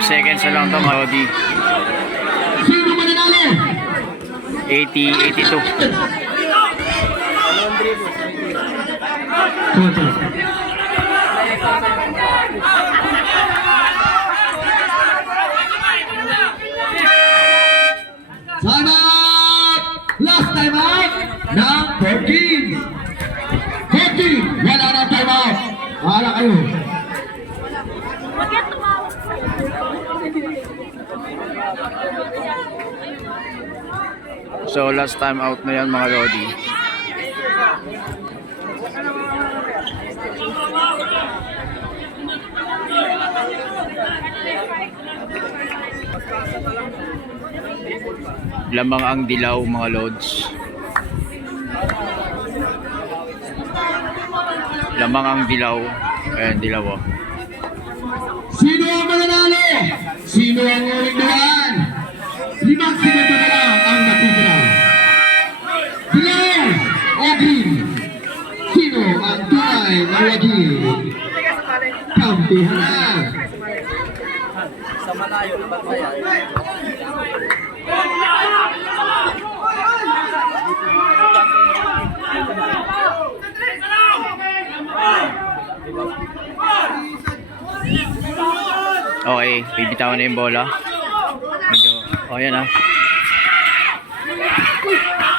5 seconds na lang ito mga Lodi. 80, 82. Sana last time out ng 14. 14, wala na time out. Bahala kayo. So last time out na yan mga Lodi. Lamang ang dilaw mga Lods. Lamang ang dilaw. Ayan, dilaw oh. Sino ang mananalo? Sino ang uling dumaan? 5 segundo na lang ang natitira. Dilaw o green? Sino ang tunay na wagi? Kampihan na. Sa malayo na bantayan. Okay, bibitawan na yung bola. Medyo, oh yan ah.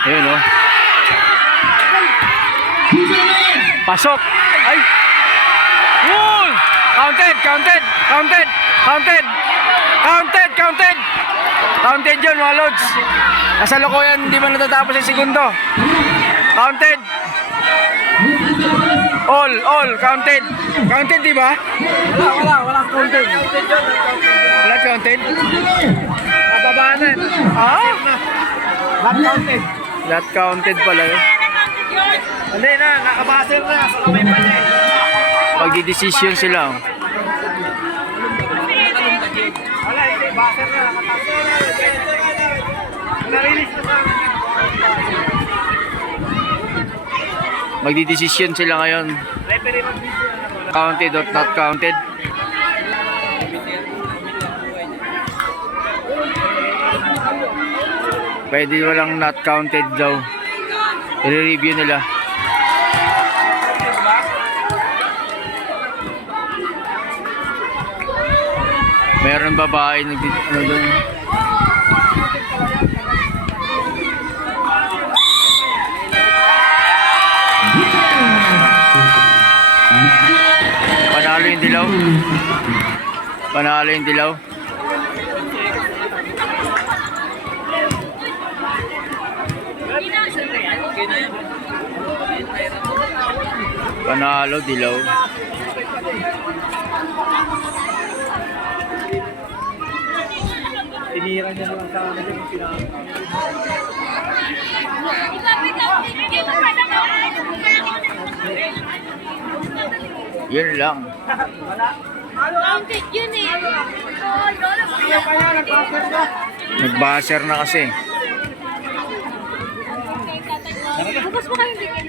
Ayun oh. Pasok! Ay! Goal! Counted! Counted! Counted! Counted! Counted! Counted! Counted yun mga Lods. Kasalukuyan hindi ba natatapos yung segundo? Counted! All counted. Counted di ba? Wala counted. Wala counted. Nababaanan. Ah? Not counted. Not counted pala yun. Hindi na, nakabase na. Sa kamay pa niya eh. Magdi-decision sila. Wala, hindi. Base na. Na-release na sa amin. Magdi-decision sila ngayon. Referee mag-decision. Counted or not counted. Pwede walang not counted daw. I-review nila. Meron babae ano doon. Panalo yung dilaw. Panalo yung dilaw. Panalo dilaw. Tinira niya lang sa amin yung pinaka. Yun lang. Counted yun eh. Nag-buzzer na kasi. Bukas mo kayong bigyan.